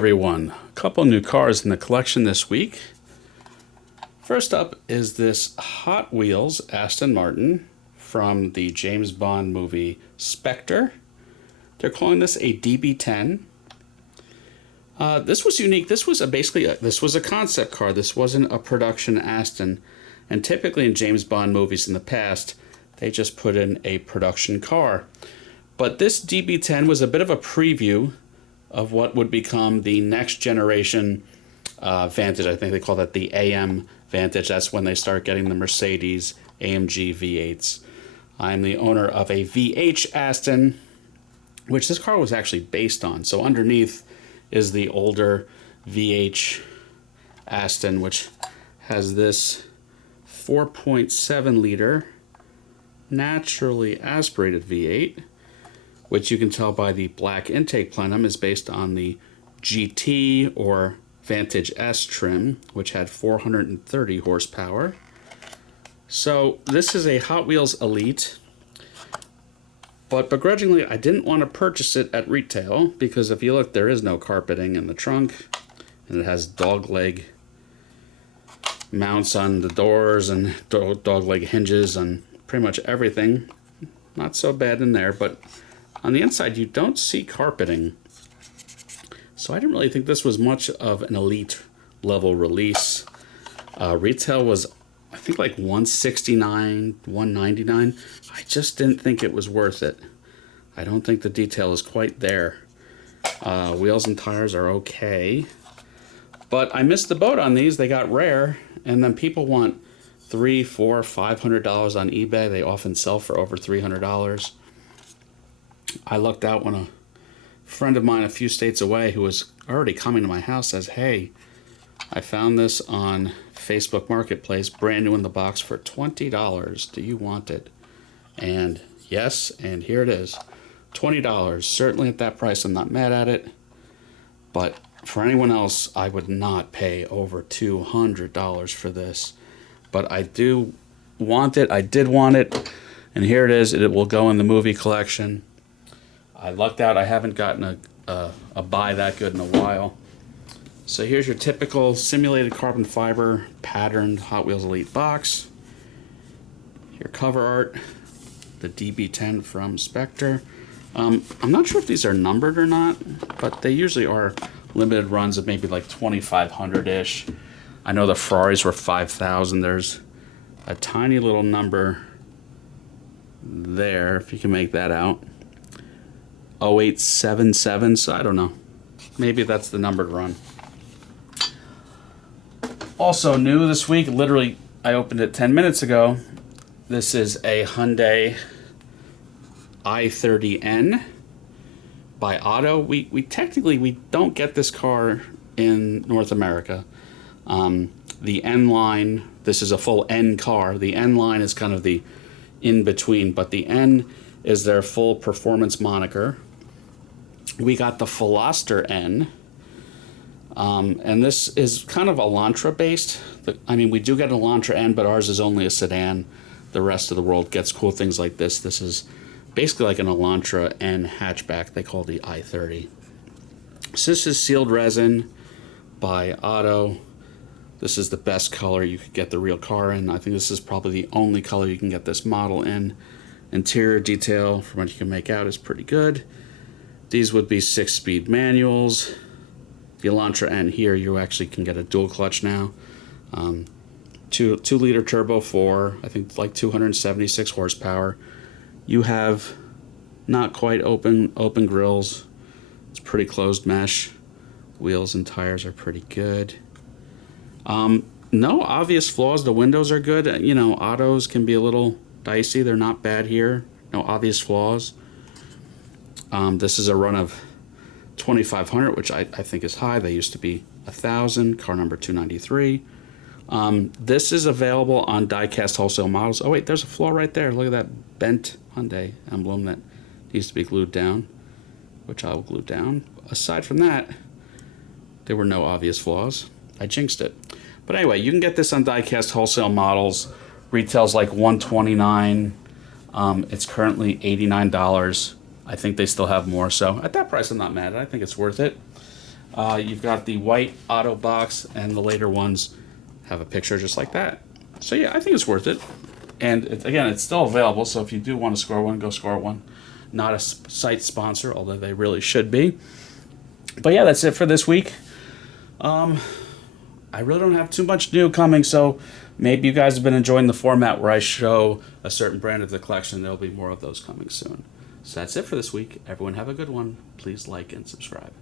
Everyone, a couple new cars in the collection this week. First up is this Hot Wheels Aston Martin from the James Bond movie Spectre. They're calling this a DB10. This was unique. This was a concept car. This wasn't a production Aston. And typically in James Bond movies in the past, they just put in a production car. But this DB10 was a bit of a preview of what would become the next generation Vantage. I think they call that the AM Vantage. That's when they start getting the Mercedes AMG V8s. I'm the owner of a VH Aston, which this car was actually based on. So underneath is the older VH Aston, which has this 4.7 liter naturally aspirated V8, which you can tell by the black intake plenum is based on the GT or Vantage S trim, which had 430 horsepower. So this is a Hot Wheels Elite, but begrudgingly I didn't want to purchase it at retail because if you look, there is no carpeting in the trunk, and it has dog leg mounts on the doors and dog leg hinges on pretty much everything. Not so bad in there, but on the inside, you don't see carpeting. So I didn't really think this was much of an elite level release. Retail was, I think, like $169, $199. I just didn't think it was worth it. I don't think the detail is quite there. Wheels and tires are okay. But I missed the boat on these. They got rare. And then people want $300, $400, $500 on eBay. They often sell for over $300. I lucked out when a friend of mine a few states away who was already coming to my house says, "Hey, I found this on Facebook Marketplace, brand new in the box for $20. Do you want it?" And yes, and here it is. $20. Certainly at that price, I'm not mad at it. But for anyone else, I would not pay over $200 for this. But I do want it. I did want it. And here it is. It will go in the movie collection. I lucked out. I haven't gotten a buy that good in a while. So here's your typical simulated carbon fiber patterned Hot Wheels Elite box. Your cover art, the DB10 from Spectre. I'm not sure if these are numbered or not, but they usually are limited runs of maybe like 2,500-ish. I know the Ferraris were 5,000. There's a tiny little number there, if you can make that out. 0877, so I don't know. Maybe that's the numbered run. Also new this week, literally I opened it 10 minutes ago. This is a Hyundai i30N by Auto. We technically don't get this car in North America. The N line, this is a full N car. The N line is kind of the in between, but the N is their full performance moniker. We got the Veloster N, and this is kind of Elantra based. I mean, we do get an Elantra N, but ours is only a sedan. The rest of the world gets cool things like this. This is basically like an Elantra N hatchback. They call the i30. So this is sealed resin by Auto. This is the best color you could get the real car in. I think this is probably the only color you can get this model in. Interior detail, from what you can make out, is pretty good. These would be 6-speed manuals. The Elantra N here, you actually can get a dual clutch now. 2-liter turbo 4, I think like 276 horsepower. You have not quite open grills. It's pretty closed mesh. Wheels and tires are pretty good. No obvious flaws. The windows are good. You know, autos can be a little dicey. They're not bad here. No obvious flaws. This is a run of 2,500, which I think is high. They used to be 1,000. Car number 293. This is available on Diecast wholesale models. Oh wait, there's a flaw right there. Look at that bent Hyundai emblem that needs to be glued down, which I will glue down. Aside from that, there were no obvious flaws. I jinxed it. But anyway, you can get this on Diecast wholesale models. Retails like $129. It's currently $89. I think they still have more, so at that price I'm not mad. I think it's worth it. You've got the white auto box, and the later ones have a picture just like that. So yeah, I think it's worth it. And again, it's still available, so if you do want to score one, go score one. Not a site sponsor, although they really should be. But yeah, that's it for this week. I really don't have too much new coming, so maybe you guys have been enjoying the format where I show a certain brand of the collection. There'll be more of those coming soon. So that's it for this week. Everyone have a good one. Please like and subscribe.